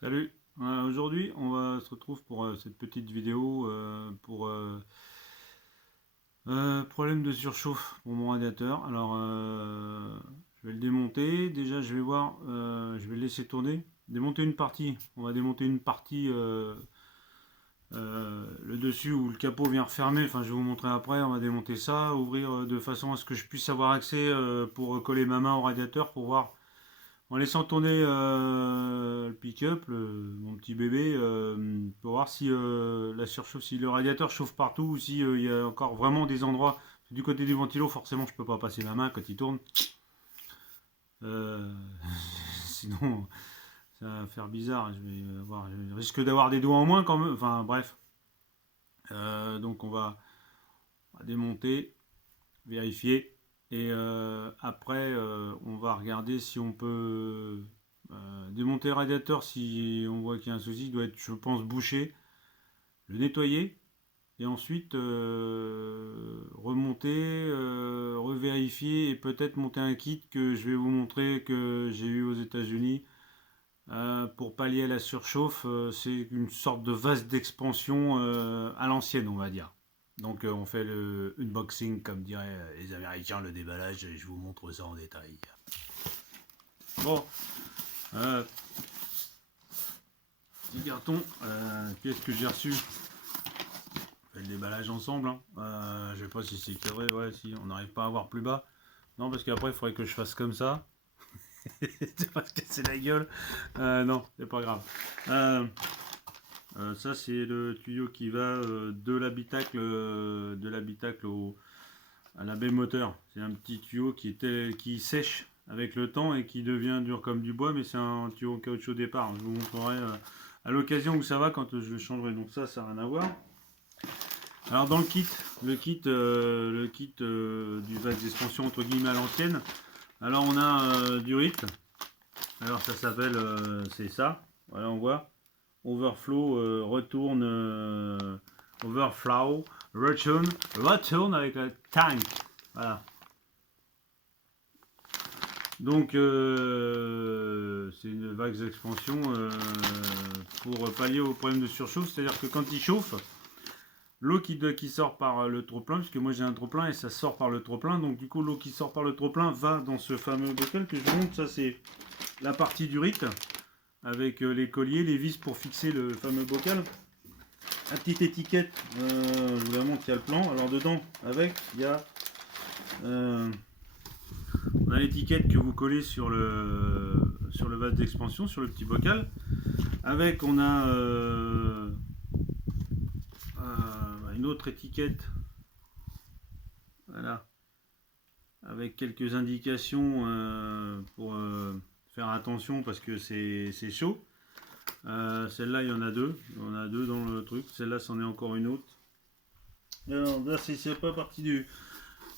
Salut. Aujourd'hui, on va se retrouve pour cette petite vidéo pour problème de surchauffe pour mon radiateur. Alors, je vais le démonter. Déjà, je vais voir, je vais le laisser tourner. Démonter une partie. On va démonter une partie, le dessus où le capot vient refermer. Enfin, je vais vous montrer après. On va démonter ça, ouvrir de façon à ce que je puisse avoir accès pour coller ma main au radiateur pour voir en laissant tourner le pick-up, mon petit bébé, pour voir si la surchauffe, si le radiateur chauffe partout ou si il y a encore vraiment des endroits. Du côté du ventilo, forcément, je peux pas passer ma main quand il tourne. Euh, Sinon, ça va faire bizarre. Je risque d'avoir des doigts en moins quand même. Enfin, bref. Donc, on va démonter, vérifier. Et après, on va regarder si on peut démonter le radiateur. Si on voit qu'il y a un souci, il doit être, je pense, bouché. Le nettoyer. Et ensuite, remonter, revérifier et peut-être monter un kit que je vais vous montrer que j'ai eu aux États-Unis pour pallier à la surchauffe. C'est une sorte de vase d'expansion à l'ancienne, on va dire. Donc on fait le unboxing comme diraient les Américains, le déballage, et je vous montre ça en détail. Bon, euh, petit carton, qu'est-ce que j'ai reçu? On fait le déballage ensemble. Hein. Je sais pas si c'est carré, ouais, si on n'arrive pas à voir plus bas. Non, parce qu'après il faudrait que je fasse comme ça. C'est pas se casser la gueule. Non, c'est pas grave. Ça c'est le tuyau qui va de l'habitacle à la baie moteur. C'est un petit tuyau qui sèche avec le temps et qui devient dur comme du bois, mais c'est un tuyau en caoutchouc au départ. Je vous montrerai à l'occasion où ça va quand je le changerai. Donc ça n'a rien à voir. Alors dans le kit du vase d'expansion entre guillemets à l'ancienne. Alors on a du RIP. Alors ça s'appelle, c'est ça. Voilà, on voit. Overflow, overflow, return avec le tank. Voilà. Donc c'est une vague d'expansion pour pallier au problème de surchauffe. C'est-à-dire que quand il chauffe, l'eau qui sort par le trop-plein, puisque moi j'ai un trop-plein et ça sort par le trop-plein, donc du coup l'eau qui sort par le trop-plein va dans ce fameux bocal que je vous montre. Ça c'est la partie du RIT avec les colliers, les vis pour fixer le fameux bocal. La petite étiquette, je vous la montre, il y a le plan. Alors dedans, avec, il y a on a l'étiquette que vous collez sur le vase d'expansion, sur le petit bocal. Avec, on a une autre étiquette, voilà, avec quelques indications pour faire attention parce que c'est chaud. Celle-là, il y en a deux. Il y en a deux dans le truc. Celle-là, c'en est encore une autre. Alors là, c'est pas partie du.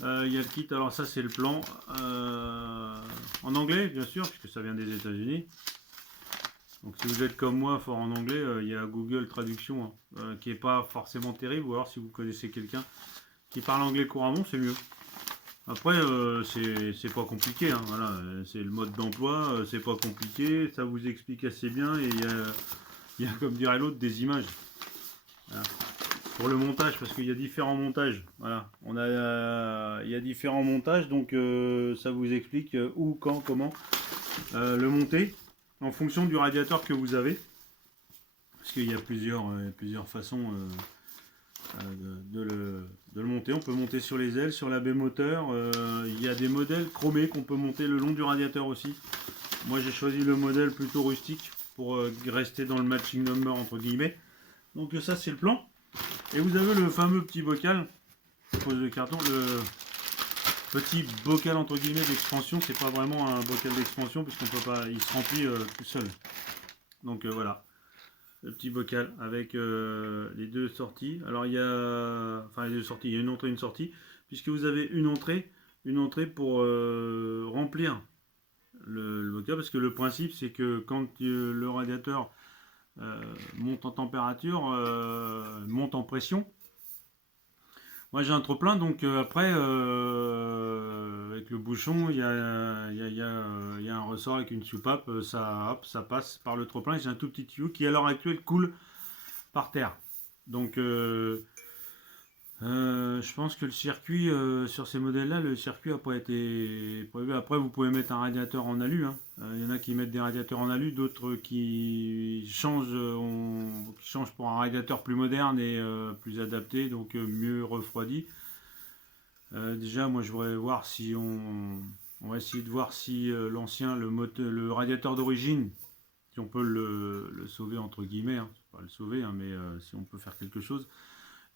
Il y a le kit. Alors ça, c'est le plan en anglais, bien sûr, puisque ça vient des États-Unis. Donc si vous êtes comme moi, fort en anglais, il y a Google Traduction qui est pas forcément terrible. Ou alors si vous connaissez quelqu'un qui parle anglais couramment, c'est mieux. Après, c'est pas compliqué. Hein, voilà, c'est le mode d'emploi, c'est pas compliqué. Ça vous explique assez bien et il y a comme dirait l'autre des images. Voilà. Pour le montage, parce qu'il y a différents montages. Voilà, il y a différents montages, donc ça vous explique où, quand, comment le monter en fonction du radiateur que vous avez. Parce qu'il y a plusieurs façons de le monter. On peut monter sur les ailes, sur la baie moteur. Il y a des modèles chromés qu'on peut monter le long du radiateur aussi. Moi j'ai choisi le modèle plutôt rustique pour rester dans le matching number entre guillemets. Donc ça c'est le plan. Et vous avez le fameux petit bocal, pose de carton, le petit bocal entre guillemets d'expansion. C'est pas vraiment un bocal d'expansion puisqu'on peut pas, il se remplit tout seul. Donc voilà, le petit bocal avec les deux sorties. Alors il y a, enfin les deux sorties, il y a une entrée et une sortie, puisque vous avez une entrée pour remplir le bocal, parce que le principe c'est que quand le radiateur monte en température, monte en pression. Moi j'ai un trop plein, donc après avec le bouchon il y a un ressort avec une soupape, ça passe par le trop-plein. J'ai un tout petit tuyau qui à l'heure actuelle coule par terre. Donc je pense que le circuit sur ces modèles-là, le circuit n'a pas été prévu. Après, vous pouvez mettre un radiateur en alu. Il y en a qui mettent des radiateurs en alu, d'autres qui changent pour un radiateur plus moderne et plus adapté, donc mieux refroidi. Déjà, moi, je voudrais voir si on va essayer de voir si l'ancien, le radiateur d'origine, si on peut le sauver entre guillemets, pas le sauver, mais si on peut faire quelque chose.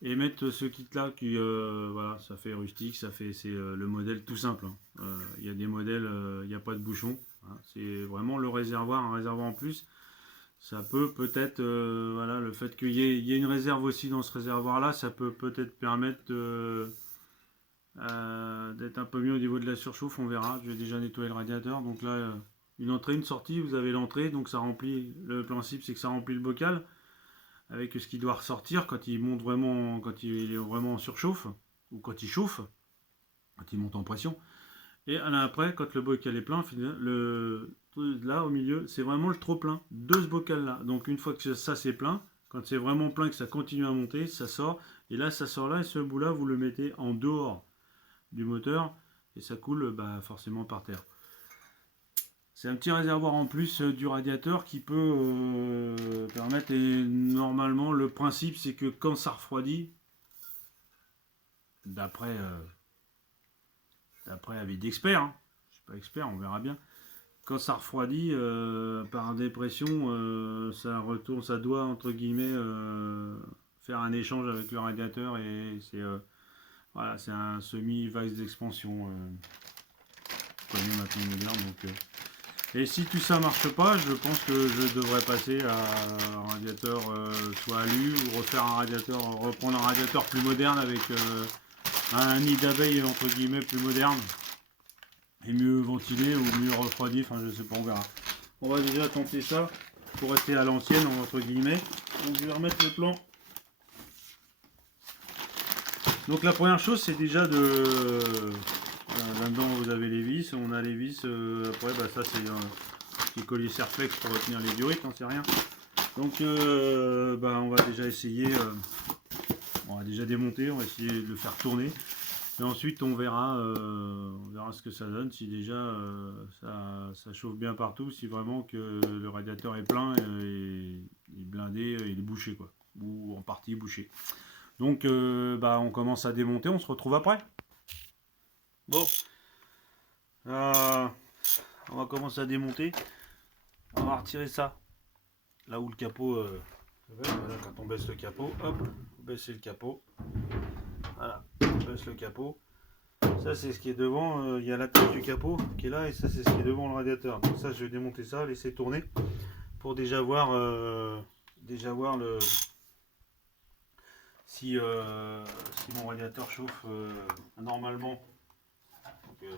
Et mettre ce kit là qui voilà, ça fait rustique, c'est le modèle tout simple. Il y a des modèles, il n'y a pas de bouchon. C'est vraiment le réservoir, un réservoir en plus. Ça peut-être, voilà, le fait qu'il y ait une réserve aussi dans ce réservoir là, ça peut peut-être permettre d'être un peu mieux au niveau de la surchauffe. On verra. Je vais déjà nettoyer le radiateur. Donc là, une entrée, une sortie. Vous avez l'entrée, donc ça remplit. Le principe, c'est que ça remplit le bocal avec ce qui doit ressortir quand il monte vraiment, quand il est vraiment en surchauffe, ou quand il chauffe, quand il monte en pression. Et après, quand le bocal est plein, là au milieu, c'est vraiment le trop plein de ce bocal là. Donc une fois que ça c'est plein, quand c'est vraiment plein, que ça continue à monter, ça sort. Et là, ça sort là, et ce bout là, vous le mettez en dehors du moteur, et ça coule forcément par terre. C'est un petit réservoir en plus du radiateur qui peut permettre, et normalement le principe c'est que quand ça refroidit, d'après avis d'experts, je suis pas expert, on verra bien, quand ça refroidit par dépression, ça retourne, ça doit entre guillemets faire un échange avec le radiateur, et c'est voilà, c'est un semi-vague d'expansion connu maintenant moderne. Donc et si tout ça marche pas, je pense que je devrais passer à un radiateur soit alu, ou reprendre un radiateur plus moderne avec un nid d'abeille entre guillemets plus moderne et mieux ventilé ou mieux refroidi. Enfin, je sais pas, on verra. On va déjà tenter ça pour rester à l'ancienne entre guillemets. Donc je vais remettre le plan. Donc la première chose, c'est déjà de là-dedans vous avez les vis, on a les vis, après ça c'est un petit collier Serflex pour retenir les durites, c'est rien. Donc on va déjà essayer, on va déjà démonter, on va essayer de le faire tourner. Et ensuite on verra ce que ça donne, si déjà ça chauffe bien partout, si vraiment que le radiateur est plein, et il est blindé, il est bouché quoi, ou en partie bouché. Donc on commence à démonter, on se retrouve après. Bon, on va commencer à démonter. On va retirer ça. Là où le capot, voilà, quand on baisse le capot, hop, baisser le capot. Voilà, on baisse le capot. Ça c'est ce qui est devant, il y a la tête du capot qui est là, et ça c'est ce qui est devant le radiateur. Donc ça je vais démonter ça, laisser tourner pour déjà voir le si mon radiateur chauffe normalement. Donc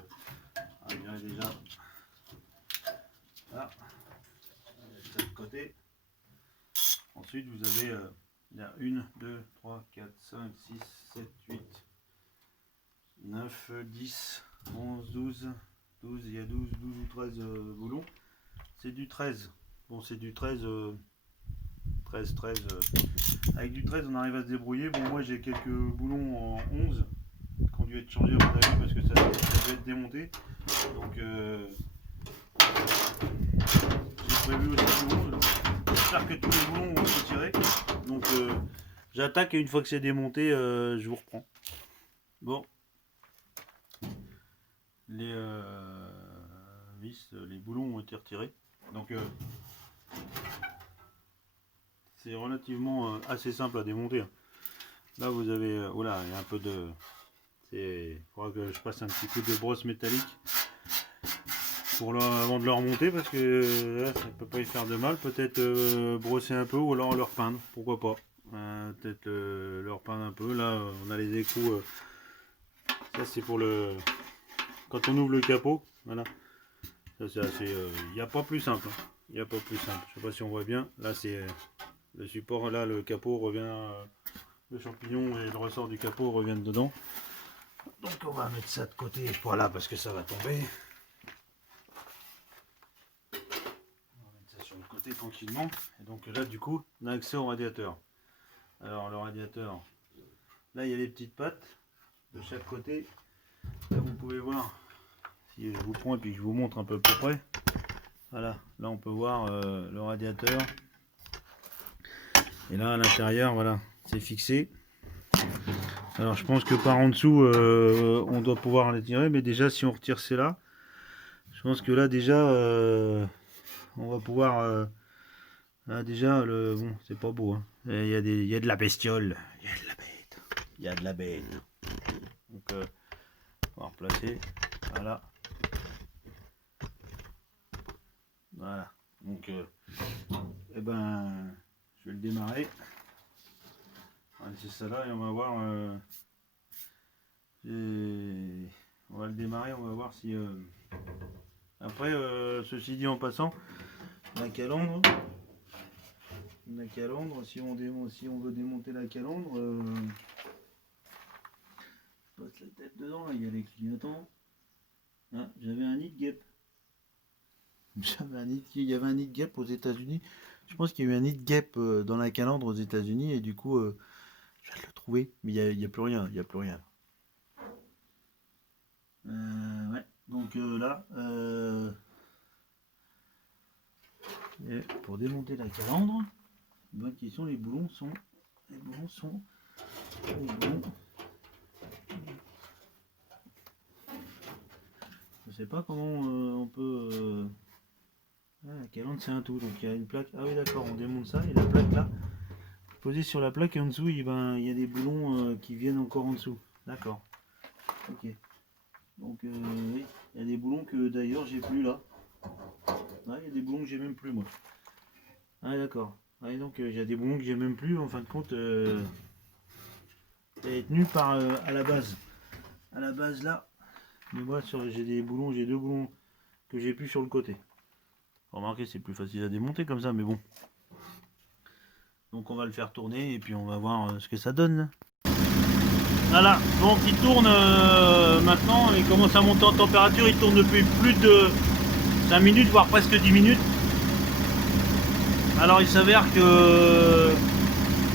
il y a déjà là, de l'autre côté. Ensuite vous avez il y a 1, 2, 3, 4, 5, 6, 7, 8, 9, 10, 11, 12, il y a 12 ou 13 boulons. C'est du 13. Bon, c'est du 13, 13. Avec du 13, on arrive à se débrouiller. Bon, moi j'ai quelques boulons en 11 qui ont dû être changés à mon avis parce que ça devait être démonté. Donc, j'ai prévu aussi du 11. J'espère que tous les boulons vont se tirer. Donc, j'attaque, et une fois que c'est démonté, je vous reprends. Bon. Les vis, les boulons ont été retirés. Donc, c'est relativement assez simple à démonter. Là vous avez, voilà, il y a un peu de, il faudra que je passe un petit coup de brosse métallique avant de le remonter, parce que là ça ne peut pas y faire de mal. Peut-être brosser un peu, ou alors leur peindre, pourquoi pas. Peut-être leur peindre un peu. Là on a les écrous, ça c'est pour le, quand on ouvre le capot, voilà. Ça c'est assez, il n'y a pas plus simple, il n'y a pas plus simple. Je sais pas si on voit bien, là c'est le support, là le capot revient, le champignon et le ressort du capot reviennent dedans. Donc on va mettre ça de côté, voilà, parce que ça va tomber. côté tranquillement. Et donc là du coup on a accès au radiateur. Alors le radiateur, là il y a les petites pattes de chaque côté. Là vous pouvez voir, si je vous prends et puis que je vous montre un peu plus près. Voilà, là on peut voir le radiateur. Et là à l'intérieur, voilà, c'est fixé. Alors je pense que par en dessous on doit pouvoir les tirer, mais déjà si on retire celle-là, je pense que là déjà on va pouvoir là déjà le bon, c'est pas beau hein. Il y a de la bestiole, il y a de la bête, il y a de la bête. Donc on va replacer, voilà. Voilà. Donc eh ben je vais le démarrer. On va laisser ça là et on va voir on va le démarrer, on va voir si après ceci dit en passant, la calandre, si on veut démonter la calandre, je passe la tête dedans, là, il y a les clignotants. Ah, j'avais un nid de guêpe. Il y avait un nid de guêpe aux États-Unis. Je pense qu'il y a eu un nid de guêpe dans la calandre aux États-Unis et du coup je vais le trouver, mais il n'y a plus rien, il n'y a plus rien. Ouais, donc là, et pour démonter la calandre, bonne question, les boulons sont. Je sais pas comment on peut. Ah, la calandre c'est un tout, donc il y a une plaque. Ah oui d'accord, on démonte ça et la plaque là, posée sur la plaque et en dessous, il y a des boulons qui viennent encore en dessous. D'accord. Ok. Donc oui, il y a des boulons que d'ailleurs j'ai plus là. Ouais, il y a des boulons que j'ai même plus moi. Ah d'accord. Ouais, donc il y a des boulons que j'ai même plus. En fin de compte, elle est tenue par à la base. À la base là. Mais moi j'ai deux boulons que j'ai plus sur le côté. Remarquez, c'est plus facile à démonter comme ça, mais bon. Donc on va le faire tourner et puis on va voir ce que ça donne. Voilà, donc il tourne maintenant, il commence à monter en température, il tourne depuis plus de 5 minutes, voire presque 10 minutes. Alors il s'avère que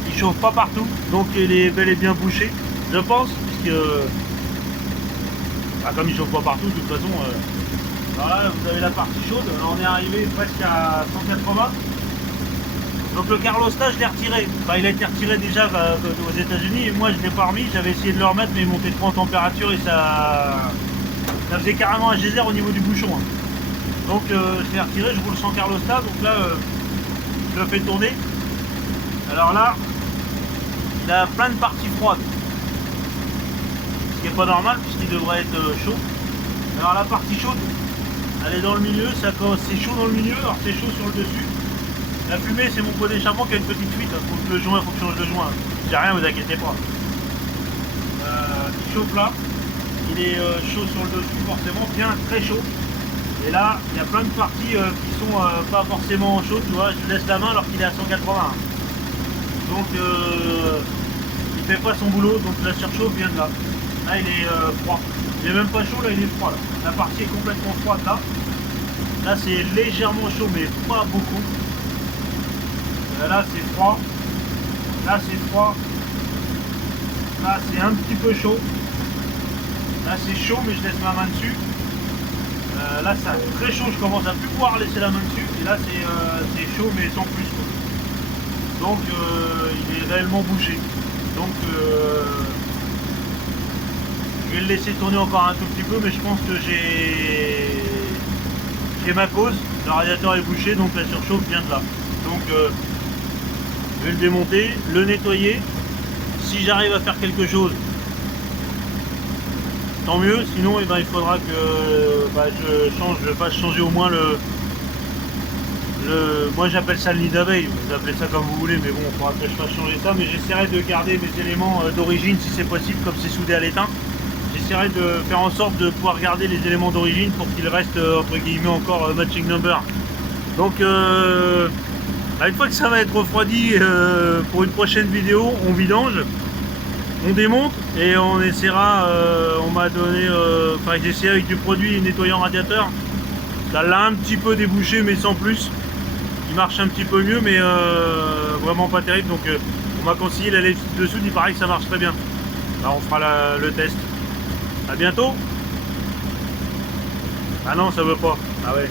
il chauffe pas partout, donc il est bel et bien bouché, je pense, puisque comme il chauffe pas partout, de toute façon, voilà, vous avez la partie chaude, alors on est arrivé presque à 180. Donc le Carlos là je l'ai retiré, enfin il a été retiré déjà aux États-Unis et moi je l'ai pas remis, j'avais essayé de le remettre mais il montait trop en température et ça faisait carrément un geyser au niveau du bouchon. Hein. Donc je l'ai retiré, je roule sans Carlos là, donc là je le fais tourner. Alors là, il a plein de parties froides, ce qui n'est pas normal puisqu'il devrait être chaud. Alors la partie chaude, elle est dans le milieu, c'est chaud dans le milieu, alors c'est chaud sur le dessus. La fumée, c'est mon pot d'échappement qui a une petite fuite. Faut que le joint, faut que je change de joint. J'ai rien, vous inquiétez pas. Il chauffe là. Il est chaud sur le dessus, forcément, bien très chaud. Et là, il y a plein de parties qui sont pas forcément chaudes. Tu vois, je laisse la main alors qu'il est à 180. Donc, il fait pas son boulot. Donc la surchauffe vient de là. Là, il est froid. Il est même pas chaud, là, il est froid. Là. La partie est complètement froide là. Là, c'est légèrement chaud, mais pas beaucoup. Là c'est froid, là c'est froid, là c'est un petit peu chaud, là c'est chaud mais je laisse ma main dessus, là c'est très chaud, je commence à plus pouvoir laisser la main dessus, et là c'est chaud mais sans plus quoi. Donc il est réellement bouché, donc je vais le laisser tourner encore un tout petit peu mais je pense que j'ai ma cause, le radiateur est bouché donc la surchauffe vient de là. Donc je vais le démonter, le nettoyer. Si j'arrive à faire quelque chose, tant mieux. Sinon, eh ben, il faudra que je fasse changer au moins moi j'appelle ça le nid d'abeille. Vous appelez ça comme vous voulez, mais bon, il faudra que je fasse changer ça. Mais j'essaierai de garder mes éléments d'origine si c'est possible, comme c'est soudé à l'étain. J'essaierai de faire en sorte de pouvoir garder les éléments d'origine pour qu'ils restent entre guillemets encore matching number. Donc une fois que ça va être refroidi pour une prochaine vidéo, on vidange, on démonte et on essaiera, on m'a donné, j'essaie avec du produit nettoyant radiateur, ça l'a un petit peu débouché mais sans plus, marche un petit peu mieux, mais vraiment pas terrible. Donc on m'a conseillé la lessive de soude, il paraît que ça marche très bien. Bah, on fera le test. À bientôt. Ah non, ça veut pas. Ah ouais.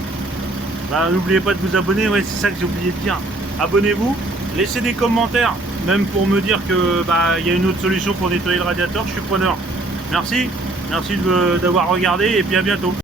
Bah, n'oubliez pas de vous abonner, ouais, c'est ça que j'ai oublié de dire. Abonnez-vous, laissez des commentaires, même pour me dire que bah il y a une autre solution pour nettoyer le radiateur, je suis preneur. Merci d'avoir regardé et puis à bientôt.